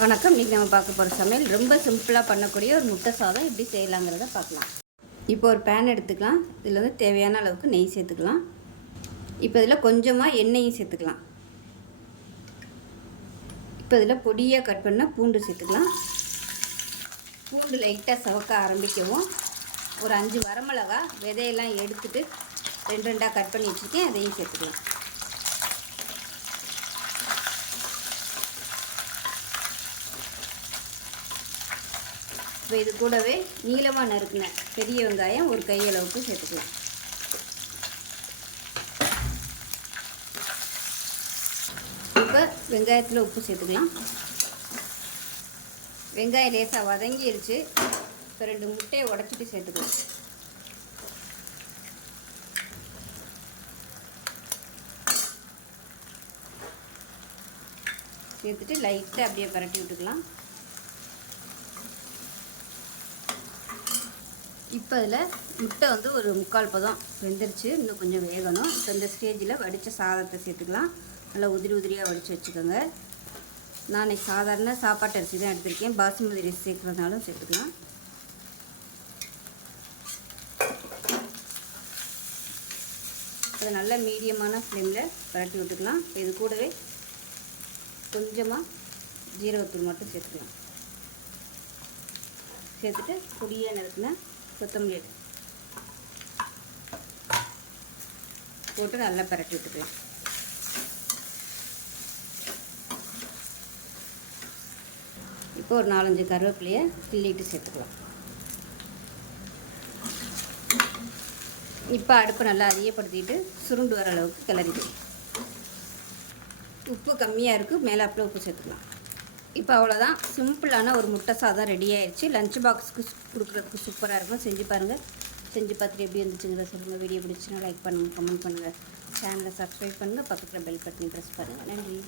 வணக்கம். இன்றைக்கி நம்ம பார்க்க போகிற சமையல் ரொம்ப சிம்பிளாக பண்ணக்கூடிய ஒரு முட்டை சாதம் எப்படி செய்யலாங்கிறத பார்க்கலாம். இப்போ ஒரு பேன் எடுத்துக்கலாம். இதில் வந்து தேவையான அளவுக்கு நெய் சேர்த்துக்கலாம். இப்போ இதில் கொஞ்சமாக எண்ணெயும் சேர்த்துக்கலாம். இப்போ இதில் பொடியாக கட் பண்ண பூண்டு சேர்த்துக்கலாம். பூண்டு லைட்டாக சவக்க ஆரம்பிக்கவும் ஒரு 5 வரமிளகா விதையெல்லாம் எடுத்துகிட்டு 2 கட் பண்ணி வச்சுருக்கேன், அதையும் சேர்த்துக்கலாம். இப்போ இது கூடவே நீளமாக நறுக்கின பெரிய வெங்காயம் ஒரு கையளவுக்கு சேர்த்துக்கலாம். இப்போ வெங்காயத்தில் உப்பு சேர்த்துக்கலாம். வெங்காயம் லேசாக வதங்கிடுச்சு. இப்போ 2 முட்டையை உடச்சிட்டு சேர்த்துக்கலாம். சேர்த்துட்டு லைட்டாக அப்படியே பரட்டி விட்டுக்கலாம். இப்போ அதில் முட்டை வந்து ஒரு 3/4 பதம் வெந்துருச்சு. இன்னும் கொஞ்சம் வேகணும். இப்போ இந்த ஸ்டேஜில் வடித்த சாதத்தை சேர்த்துக்கலாம். நல்லா உதிரி உதிரியாக வடித்து வச்சுக்கோங்க. நான் இன்றைக்கி சாதாரண சாப்பாட்டு அரிசி தான் எடுத்திருக்கேன். பாசுமதி ரைஸ் சேர்க்குறதுனாலும் சேர்த்துக்கலாம். அதை நல்லா மீடியமான ஃப்ளேமில் பரட்டி விட்டுக்கலாம். இது கூடவே கொஞ்சமாக ஜீரகத்தூள் மட்டும் சேர்த்துக்கலாம். சேர்த்துட்டு பொடியாக நறுக்கின கொத்தமல்லி போட்டு நல்லா பரட்டி விட்டுக்கலாம். இப்போ ஒரு 4-5 கருவேப்பிலையை கிள்ளிட்டு சேர்த்துக்கலாம். இப்போ அடுப்பை நல்லா அதிகப்படுத்திட்டு சுருண்டு வர அளவுக்கு கிளறிக்கலாம். உப்பு கம்மியாக இருக்குது, மேலாப்பில் உப்பு சேர்த்துக்கலாம். இப்போ அவ்வளோதான், சிம்பிளான ஒரு முட்டை சாதம் ரெடி ஆயிடுச்சு. லஞ்ச் பாக்ஸுக்கு கொடுக்குறதுக்கு சூப்பராக இருக்கும். செஞ்சு பாருங்கள். செஞ்சு பார்த்துட்டு எப்படி இருந்துச்சுங்கிறத சொல்லுங்கள். வீடியோ பிடிச்சுன்னா லைக் பண்ணுங்கள், கமெண்ட் பண்ணுங்கள், சேனலை சப்ஸ்கிரைப் பண்ணுங்கள், பக்கத்தில் பெல் பட்டனை ப்ரெஸ் பண்ணுங்கள். நன்றி.